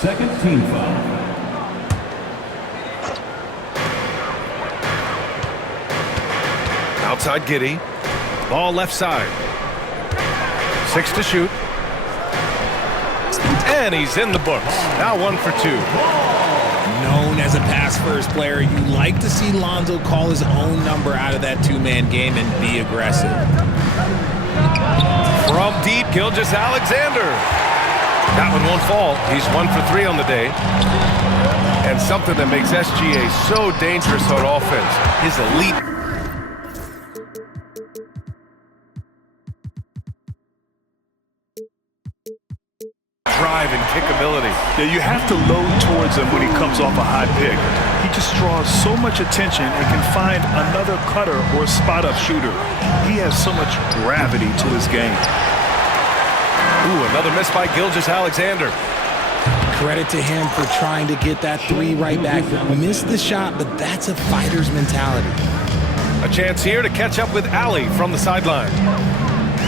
Second team foul. Outside Giddey. Ball left side. 6 to shoot. And he's in the books. Now 1 for 2. Known as a pass-first player, you like to see Lonzo call his own number out of that two-man game and be aggressive. From deep, Gilgeous-Alexander. That one won't fall. He's 1 for 3 on the day. And something that makes SGA so dangerous on offense, his elite drive and kick ability. Yeah, you have to load towards him when he comes off a high pick. He just draws so much attention and can find another cutter or spot-up shooter. He has so much gravity to his game. Ooh, another miss by Gilgeous-Alexander. Credit to him for trying to get that three right back. Missed the shot, but that's a fighter's mentality. A chance here to catch up with Allie from the sideline.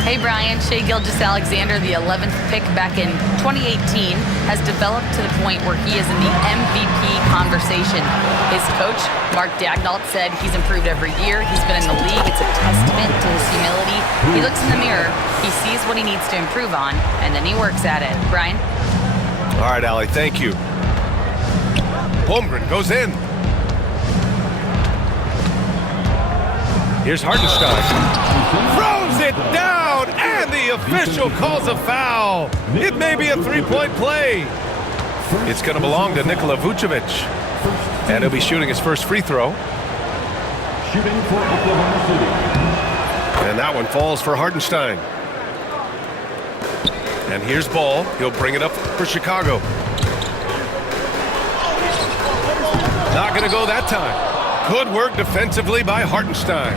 Hey Brian, Shai Gilgeous-Alexander, the 11th pick back in 2018, has developed to the point where he is in the MVP conversation. His coach, Mark Daigneault, said he's improved every year. He's been in the league. It's a testament to his humility. He looks in the mirror, he sees what he needs to improve on, and then he works at it. Brian? All right, Allie, thank you. Holmgren goes in. Here's Hartenstein. Throws it down, and the official calls a foul. It may be a three-point play. It's going to belong to Nikola Vucevic. And he'll be shooting his first free throw. Shooting for Oklahoma City. And that one falls for Hartenstein. And here's Ball. He'll bring it up for Chicago. Not going to go that time. Good work defensively by Hartenstein.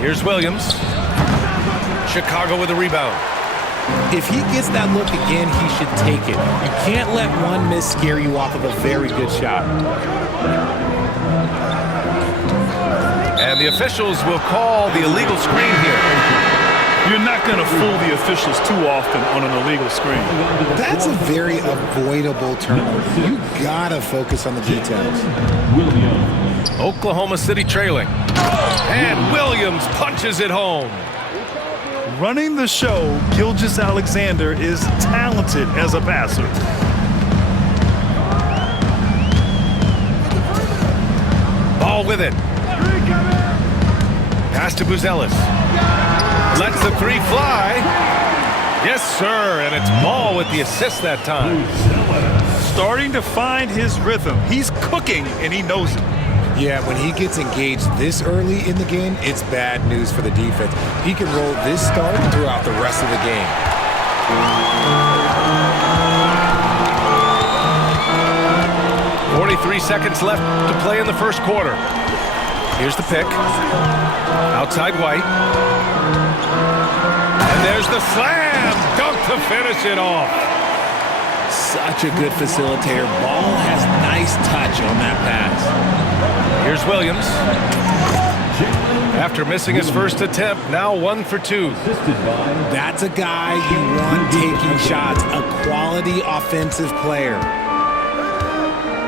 Here's Williams. Chicago with a rebound. If he gets that look again, he should take it. You can't let one miss scare you off of a very good shot. And the officials will call the illegal screen here. You're not going to fool the officials too often on an illegal screen. That's a very avoidable turnover. You gotta focus on the details. Williams. Oklahoma City trailing. And Williams punches it home. Running the show, Gilgeous-Alexander is talented as a passer. Ball with it. Pass to Buzelis. Lets the three fly. Yes, sir, and it's Ball with the assist that time. Starting to find his rhythm. He's cooking, and he knows it. Yeah, when he gets engaged this early in the game, it's bad news for the defense. He can roll this start throughout the rest of the game. 43 seconds left to play in the first quarter. Here's the pick. Outside White. And there's the slam dunk to finish it off. Such a good facilitator. Ball has nice touch on that pass. Here's Williams. After missing his first attempt, now 1 for 2. That's a guy you want taking shots, a quality offensive player.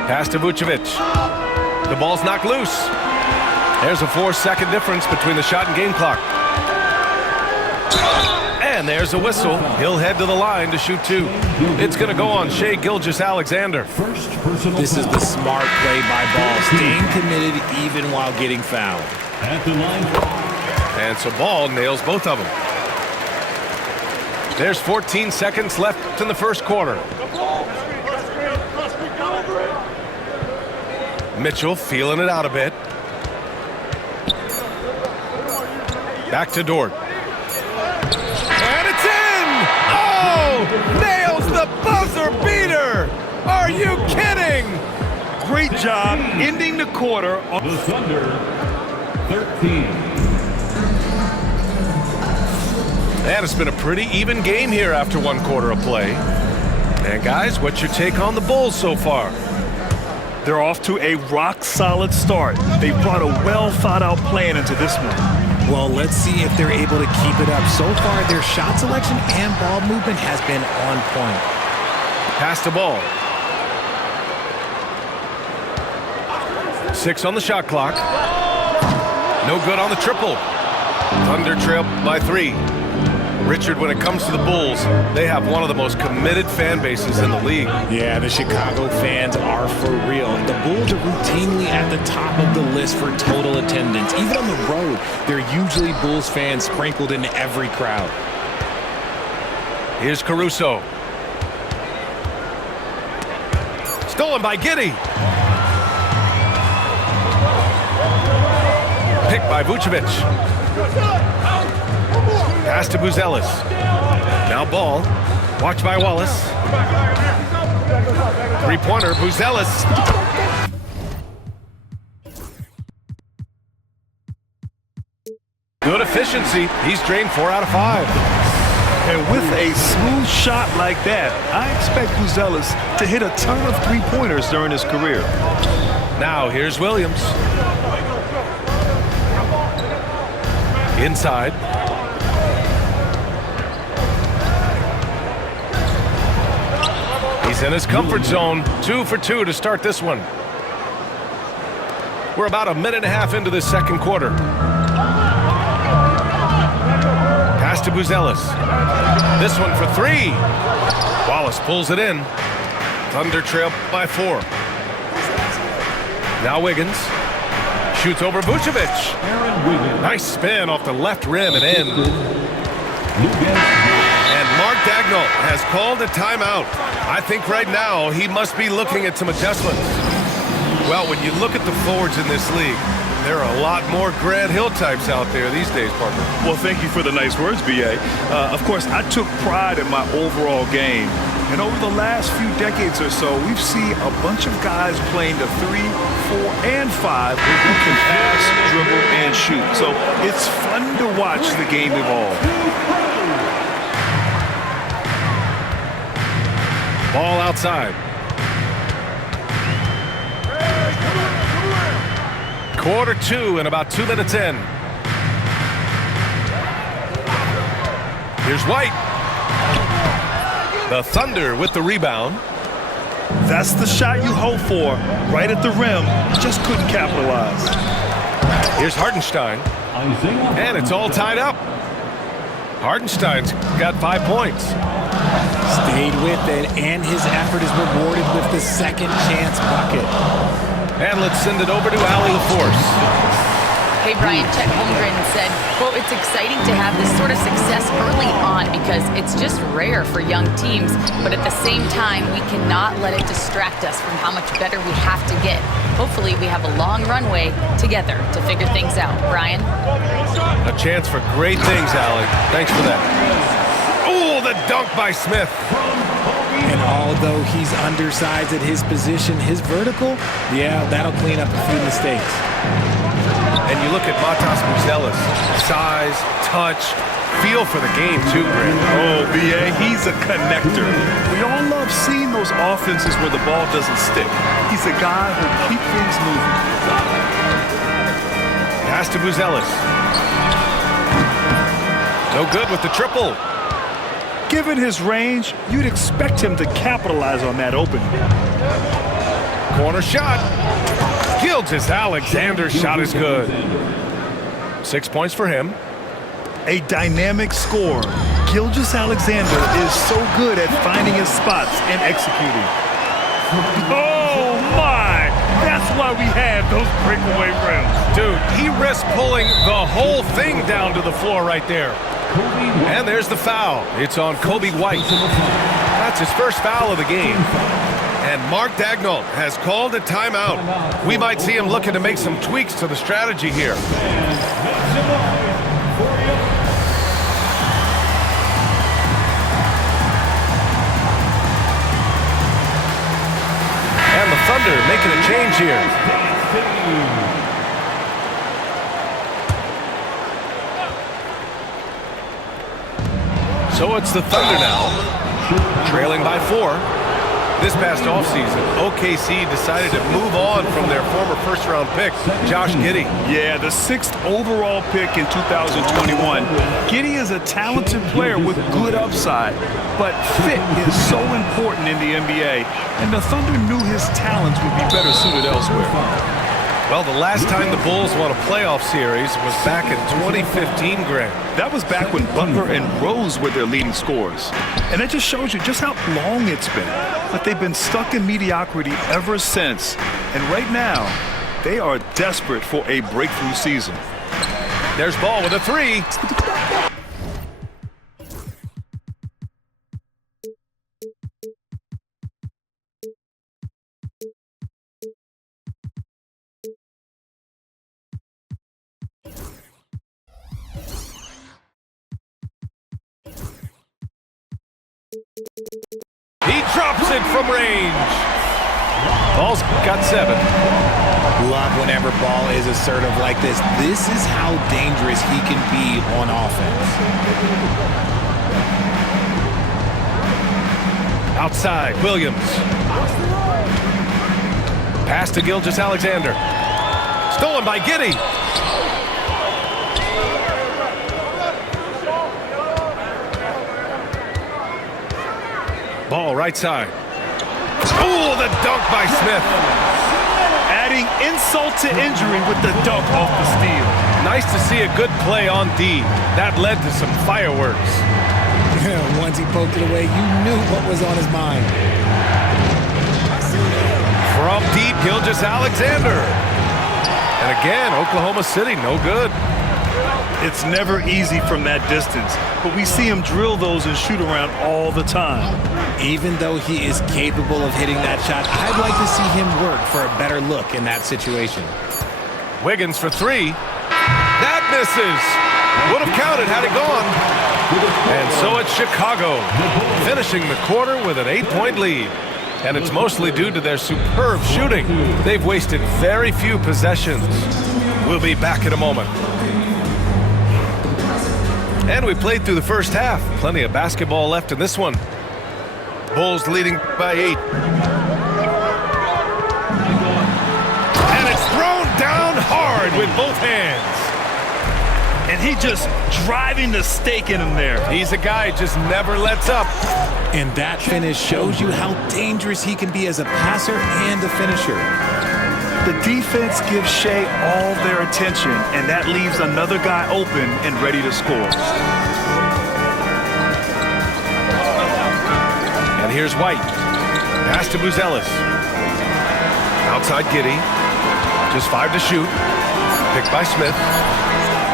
Pass to Vucevic. The ball's knocked loose. There's a 4-second difference between the shot and game clock. And there's a whistle. He'll head to the line to shoot 2. It's going to go on Shai Gilgeous-Alexander. This is the smart play by Ball, staying committed even while getting fouled. At the line. And so Ball nails both of them. There's 14 seconds left in the first quarter. Mitchell feeling it out a bit. Back to Dort. And it's in! Oh! Nails the buzzer beater! Are you kidding? Great job ending the quarter. The Thunder, 13. And it's been a pretty even game here after 1 quarter of play. And guys, what's your take on the Bulls so far? They're off to a rock-solid start. They brought a well-thought-out plan into this one. Well, let's see if they're able to keep it up. So far, their shot selection and ball movement has been on point. Pass the ball. 6 on the shot clock. No good on the triple. Thunder trail by 3. Richard, when it comes to the Bulls, they have one of the most committed fan bases in the league. Yeah, the Chicago fans are for real. The Bulls are routinely at the top of the list for total attendance. Even on the road, there are usually Bulls fans sprinkled in every crowd. Here's Caruso. Stolen by Giddey. Picked by Vucevic. Pass to Buzelis. Now ball. Watched by Wallace. Three-pointer, Buzelis. Good efficiency. He's drained 4 out of 5. And with a smooth shot like that, I expect Buzelis to hit a ton of three-pointers during his career. Now here's Williams. Inside. He's in his comfort zone. 2 for 2 to start this one. We're about a minute and a half into this second quarter. Pass to Buzelis. This one for 3. Wallace pulls it in. Thunder trail by 4. Now Wiggins. Shoots over Vucevic. Nice spin off the left rim and in. And Mark Daigneault has called a timeout. I think right now he must be looking at some adjustments. Well, when you look at the forwards in this league, there are a lot more Grant Hill types out there these days, Parker. Well, thank you for the nice words, B.A. Of course, I took pride in my overall game. And over the last few decades or so, we've seen a bunch of guys playing the 3, 4, and 5 who can pass, dribble, and shoot. So it's fun to watch the game evolve. Ball outside. Quarter 2 and about 2 minutes in. Here's White. The Thunder with the rebound. That's the shot you hope for, right at the rim. Just couldn't capitalize. Here's Hartenstein. And it's all tied up. Hartenstein's got 5 points. Stayed with it, and his effort is rewarded with the second chance bucket. And let's send it over to Allie LaForce. Hey, Brian, Chet Holmgren said, quote, "It's exciting to have this sort of success early on because it's just rare for young teams, but at the same time, we cannot let it distract us from how much better we have to get. Hopefully, we have a long runway together to figure things out." Brian? A chance for great things, Allie. Thanks for that. Oh, the dunk by Smith. And although he's undersized at his position, his vertical, yeah, that'll clean up a few mistakes. And you look at Matas Buzelis, size, touch, feel for the game too, Grant. Oh, B.A., he's a connector. We all love seeing those offenses where the ball doesn't stick. He's a guy who keeps things moving. Pass to Buzelis. No good with the triple. Given his range, you'd expect him to capitalize on that opening. Corner shot. Gilgeous-Alexander's shot is good. 6 points for him. A dynamic scorer. Gilgeous-Alexander is so good at finding his spots and executing. Oh, my! That's why we have those breakaway rims. Dude, he risked pulling the whole thing down to the floor right there. And there's the foul. It's on Kobe White. That's his first foul of the game. And Mark Daigneault has called a timeout. We might see him looking to make some tweaks to the strategy here. And the Thunder making a change here. So it's the Thunder now, trailing by 4. This past offseason, OKC decided to move on from their former first-round pick, Josh Giddey. Yeah, the 6th overall pick in 2021. Giddey is a talented player with good upside, but fit is so important in the NBA, and the Thunder knew his talents would be better suited elsewhere. Well, the last time the Bulls won a playoff series was back in 2015, Grant. That was back when Butler and Rose were their leading scorers. And that just shows you just how long it's been. But they've been stuck in mediocrity ever since. And right now, they are desperate for a breakthrough season. There's Ball with a three. He drops it from range. Ball's got 7. Love whenever Ball is assertive like this. This is how dangerous he can be on offense. Outside, Williams. Pass to Gilgeous-Alexander. Stolen by Giddey. Ball right side. Oh, the dunk by Smith. Adding insult to injury with the dunk off the steal. Nice to see a good play on D. That led to some fireworks. Once he poked it away, you knew what was on his mind. From deep, Gilgeous-Alexander. And again, Oklahoma City, no good. It's never easy from that distance, but we see him drill those and shoot around all the time. Even though he is capable of hitting that shot, I'd like to see him work for a better look in that situation. Wiggins for 3. That misses. Would have counted had it gone. And so it's Chicago, finishing the quarter with an 8-point lead. And it's mostly due to their superb shooting. They've wasted very few possessions. We'll be back in a moment. And we played through the first half. Plenty of basketball left in this one. Bulls leading by 8. And it's thrown down hard with both hands. And he just driving the stake in him there. He's a guy who just never lets up. And that finish shows you how dangerous he can be as a passer and a finisher. The defense gives Shea all their attention, and that leaves another guy open and ready to score. And here's White. Pass to Buzelis. Outside Giddey. Just 5 to shoot. Picked by Smith.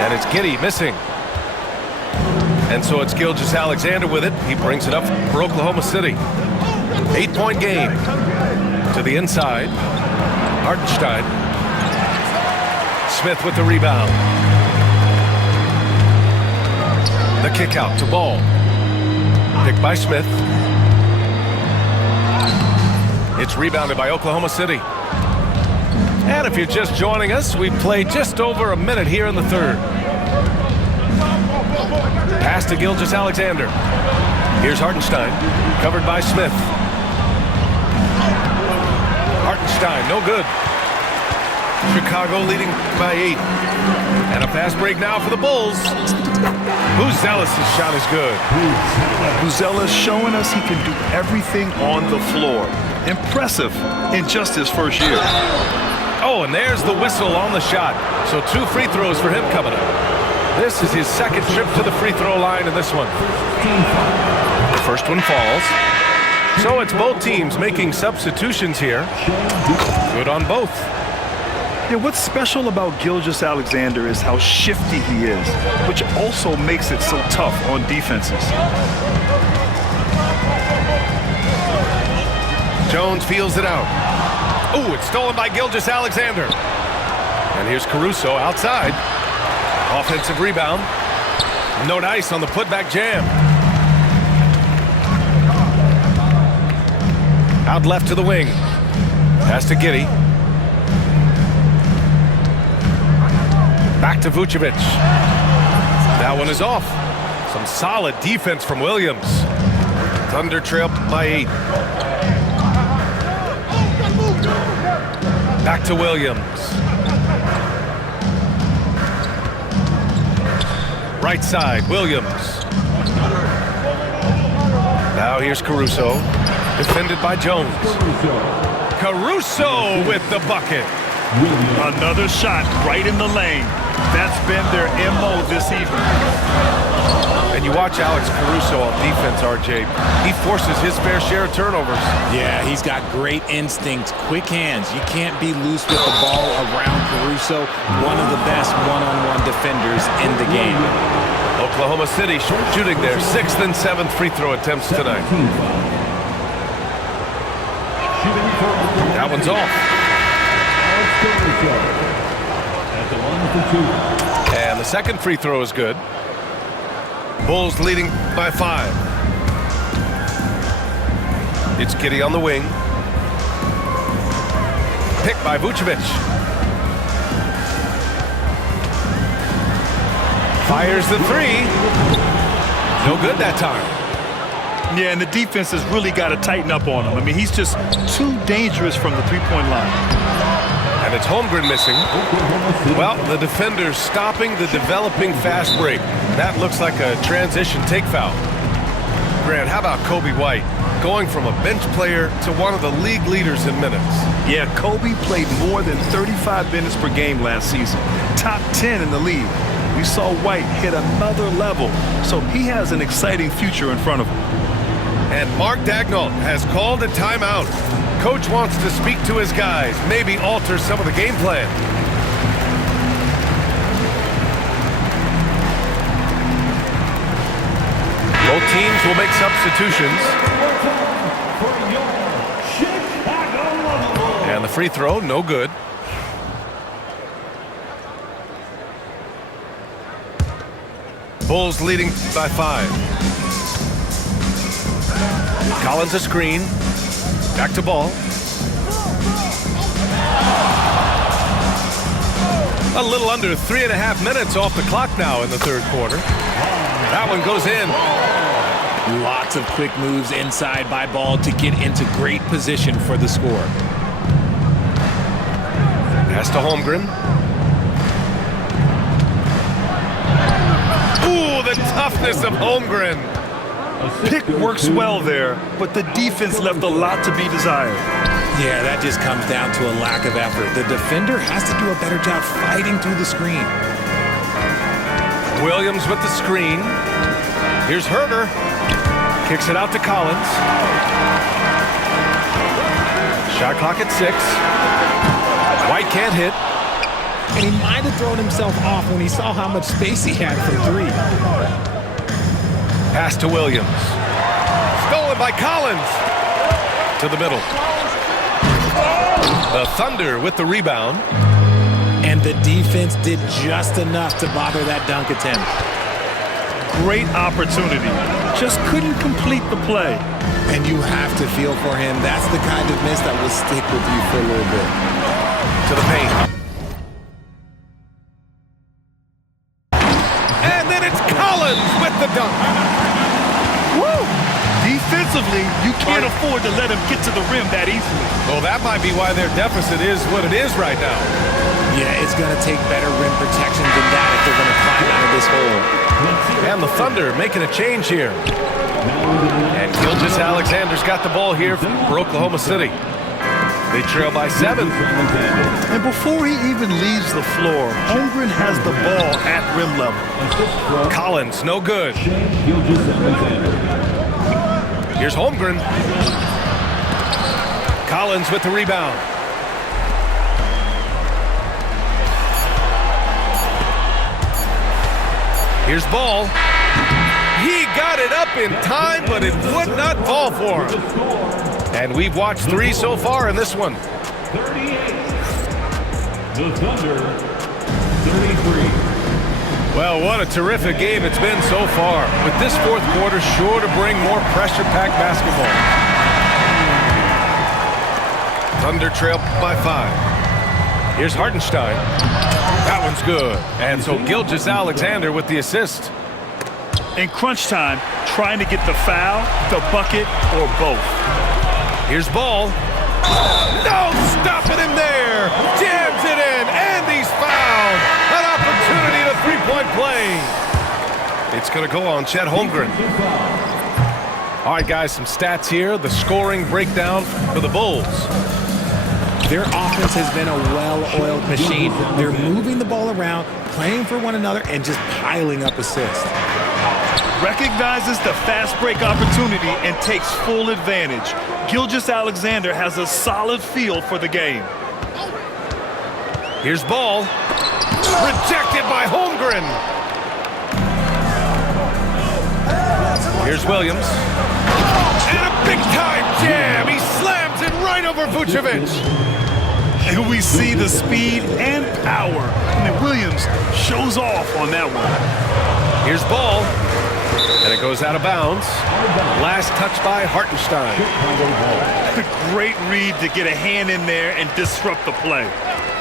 And it's Giddey missing. And so it's Gilgeous-Alexander with it. He brings it up for Oklahoma City. 8-point game. To the inside. Hartenstein. Smith with the rebound. The kick out to Ball. Picked by Smith. It's rebounded by Oklahoma City. And if you're just joining us, we've played just over a minute here in the third. Pass to Gilgeous-Alexander. Here's Hartenstein, covered by Smith. Hartenstein, no good. Chicago leading by 8. And a fast break now for the Bulls. Buzelis' shot is good. Buzelis showing us he can do everything on the floor. Impressive in just his first year. Oh, and there's the whistle on the shot. So 2 free throws for him coming up. This is his second trip to the free throw line in this one. The first one falls. So it's both teams making substitutions here. Good on both. Yeah, what's special about Gilgeous-Alexander is how shifty he is, which also makes it so tough on defenses. Jones feels it out. Oh, it's stolen by Gilgeous-Alexander. And here's Caruso outside. Offensive rebound. No dice on the putback jam. Out left to the wing. Pass to Giddey. Back to Vucevic. That one is off. Some solid defense from Williams. Thunder trail by 8. Back to Williams. Right side, Williams. Now here's Caruso. Defended by Jones. Caruso with the bucket. Another shot right in the lane. That's been their MO this evening. And you watch Alex Caruso on defense, RJ. He forces his fair share of turnovers. Yeah, he's got great instinct, quick hands. You can't be loose with the ball around Caruso, one of the best one-on-one defenders in the game. Oklahoma City shooting their 6th and 7th free throw attempts tonight. That one's off. And the second free throw is good. Bulls leading by 5. It's Giddey on the wing. Picked by Vucevic. Fires the 3. No good that time. Yeah, and the defense has really got to tighten up on him. I mean, he's just too dangerous from the three-point line. And it's Holmgren missing. Well, the defender's stopping the developing fast break. That looks like a transition take foul. Grant, how about Kobe White? Going from a bench player to one of the league leaders in minutes. Yeah, Kobe played more than 35 minutes per game last season. Top 10 in the league. We saw White hit another level, so he has an exciting future in front of him. And Mark Daigneault has called a timeout. Coach wants to speak to his guys, maybe alter some of the game plan. Both teams will make substitutions. And the free throw, no good. Bulls leading by 5. Collins a screen. Back to Ball. A little under 3.5 minutes off the clock now in the third quarter. That one goes in. Lots of quick moves inside by Ball to get into great position for the score. Pass to Holmgren. Ooh, the toughness of Holmgren. Pick works well there, but the defense left a lot to be desired. Yeah, that just comes down to a lack of effort. The defender has to do a better job fighting through the screen. Williams with the screen. Here's Herter. Kicks it out to Collins. Shot clock at 6. White can't hit. And he might have thrown himself off when he saw how much space he had for 3. Pass to Williams. Stolen by Collins. To the middle. The Thunder with the rebound. And the defense did just enough to bother that dunk attempt. Great opportunity. Just couldn't complete the play. And you have to feel for him. That's the kind of miss that will stick with you for a little bit. To the paint. And then it's Collins with the dunk. Woo! Defensively, you can't afford to let him get to the rim that easily. Well, that might be why their deficit is what it is right now. Yeah, it's going to take better rim protection than that if they're going to climb out of this hole. And the Thunder making a change here. And Gilgeous Alexander's got the ball here for Oklahoma City. They trail by 7. And before he even leaves the floor, Holmgren has the ball at rim level. Collins, no good. Here's Holmgren. Collins with the rebound. Here's Ball. He got it up in time, but it would not fall for him. And we've watched 3 so far in this one. 38. The Thunder, 33. Well, what a terrific game it's been so far. With this fourth quarter sure to bring more pressure-packed basketball. Thunder trail by 5. Here's Hartenstein. That one's good. And so Gilgeous Alexander with the assist. In crunch time, trying to get the foul, the bucket, or both. Here's Ball. No, stopping him there. there, jams it in, and he's fouled. An opportunity to three-point play. It's going to go on Chet Holmgren. All right, guys, some stats here. The scoring breakdown for the Bulls. Their offense has been a well-oiled machine. They're moving the ball around, playing for one another, and just piling up assists. Recognizes the fast break opportunity and takes full advantage. Gilgeous-Alexander has a solid feel for the game. Here's Ball. Rejected by Holmgren. Here's Williams. And a big-time jam. He slams it right over Vucevic. And we see the speed and power. I mean, Williams shows off on that one. Here's Ball. And it goes out of bounds. Last touch by Hartenstein. Great read to get a hand in there and disrupt the play.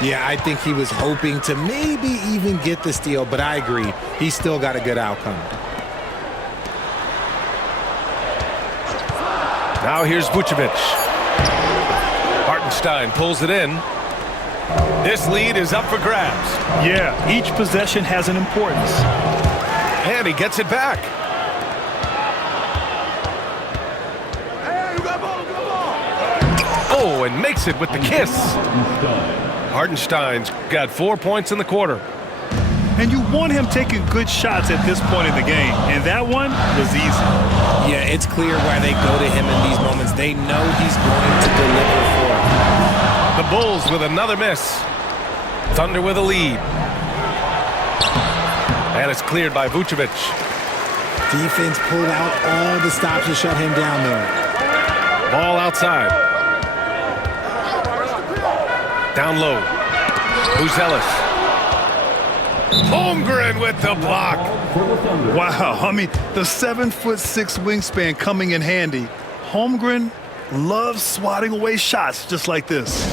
Yeah, I think he was hoping to maybe even get the steal, but I agree. He still got a good outcome. Now here's Vucevic. Hartenstein pulls it in. This lead is up for grabs. Yeah, each possession has an importance. And he gets it back. Oh, and makes it with the kiss. Hartenstein's got 4 points in the quarter. And you want him taking good shots at this point in the game. And that one was easy. Yeah, it's clear why they go to him in these moments. They know he's going to deliver for them. The Bulls with another miss. Thunder with a lead. And it's cleared by Vucevic. Defense pulled out all the stops to shut him down there. Ball outside. Down low. Buzelis. Holmgren with the block. Wow, I mean, the 7'6" wingspan coming in handy. Holmgren loves swatting away shots just like this.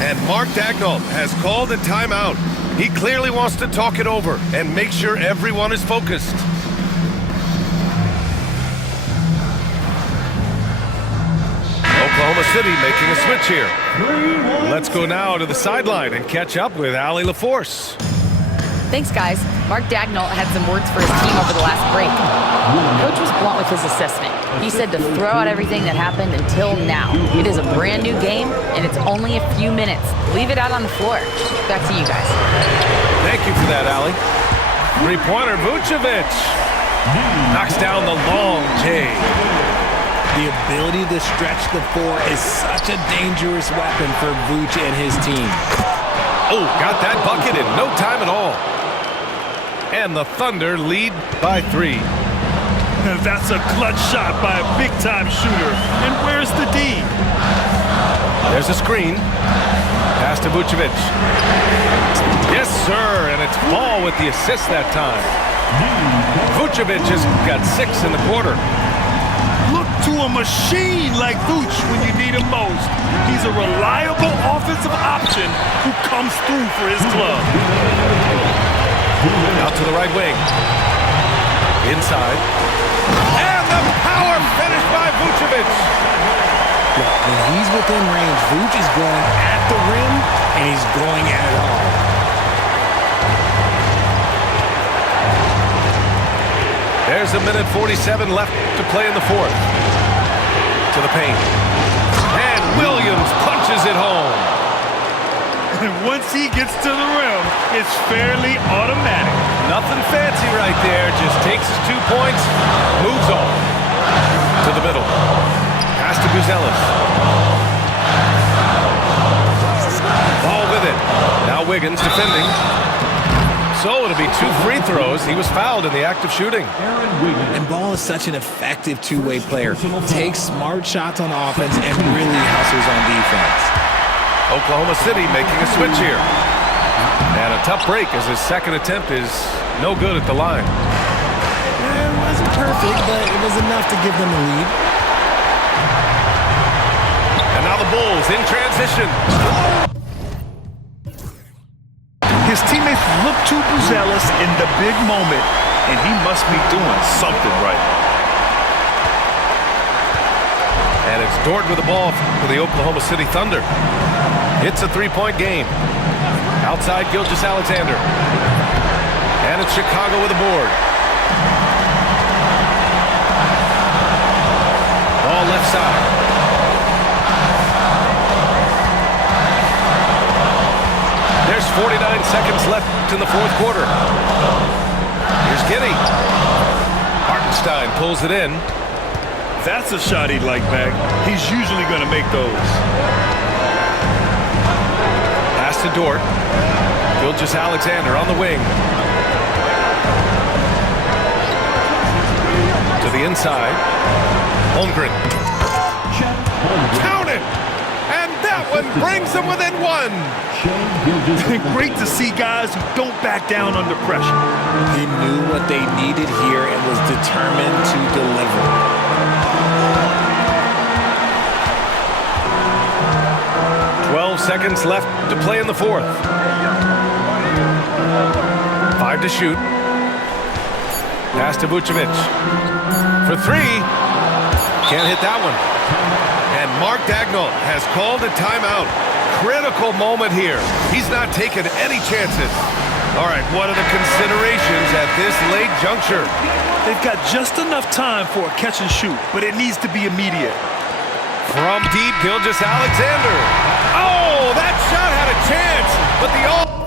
And Mark Daigneault has called a timeout. He clearly wants to talk it over and make sure everyone is focused. Oklahoma City making a switch here. Let's go now to the sideline and catch up with Allie LaForce. Thanks, guys. Mark Daigneault had some words for his team over the last break. Coach was blunt with his assessment. He said to throw out everything that happened until now. It is a brand new game, and it's only a few minutes. Leave it out on the floor. Back to you guys. Thank you for that, Allie. Three-pointer, Vucevic. Knocks down the long J. The ability to stretch the floor is such a dangerous weapon for Vuce and his team. Oh, got that bucket in no time at all. And the Thunder lead by 3. That's a clutch shot by a big-time shooter. And where's the D? There's a screen. Pass to Vucevic. Yes, sir, and it's Ball with the assist that time. Vucevic has got 6 in the quarter. Look to a machine like Vooch when you need him most. He's a reliable offensive option who comes through for his club. Out to the right wing. Inside. And the power finish by Vucevic. When he's within range, Vuce is going at the rim, and he's going at it all. There's a minute 47 left to play in the fourth. To the paint. And Williams punches it home. And once he gets to the rim, it's fairly automatic. Nothing fancy right there. Just takes his 2 points, moves on. To the middle. Pass to Buzelis. Ball with it. Now Wiggins defending. So it'll be 2 free throws. He was fouled in the act of shooting. And Ball is such an effective two-way player. Takes smart shots on offense and really hustles on defense. Oklahoma City making a switch here. And a tough break as his second attempt is no good at the line. It wasn't perfect, but it was enough to give them the lead. And now the Bulls in transition. His teammates look to Buzelis in the big moment, and he must be doing something right. And it's Dort with the ball for the Oklahoma City Thunder. It's a three-point game. Outside Gilgeous-Alexander. And it's Chicago with a board. Ball left side. There's 49 seconds left in the fourth quarter. Here's Giddey. Hartenstein pulls it in. That's a shot he'd like back. He's usually going to make those. Pass to Dort. Gilgeous-Alexander on the wing. To the inside. Holmgren. Count it! And that one brings them within one. Great to see guys who don't back down under pressure. He knew what they needed here and was determined to deliver. 12 seconds left to play in the fourth. 5 to shoot. Pass to Vucevic. For three. Can't hit that one. And Mark Daigneault has called a timeout. Critical moment here. He's not taking any chances. All right, what are the considerations at this late juncture? They've got just enough time for a catch and shoot, but it needs to be immediate. From deep, Gilgeous-Alexander. Oh, that shot had a chance, but the all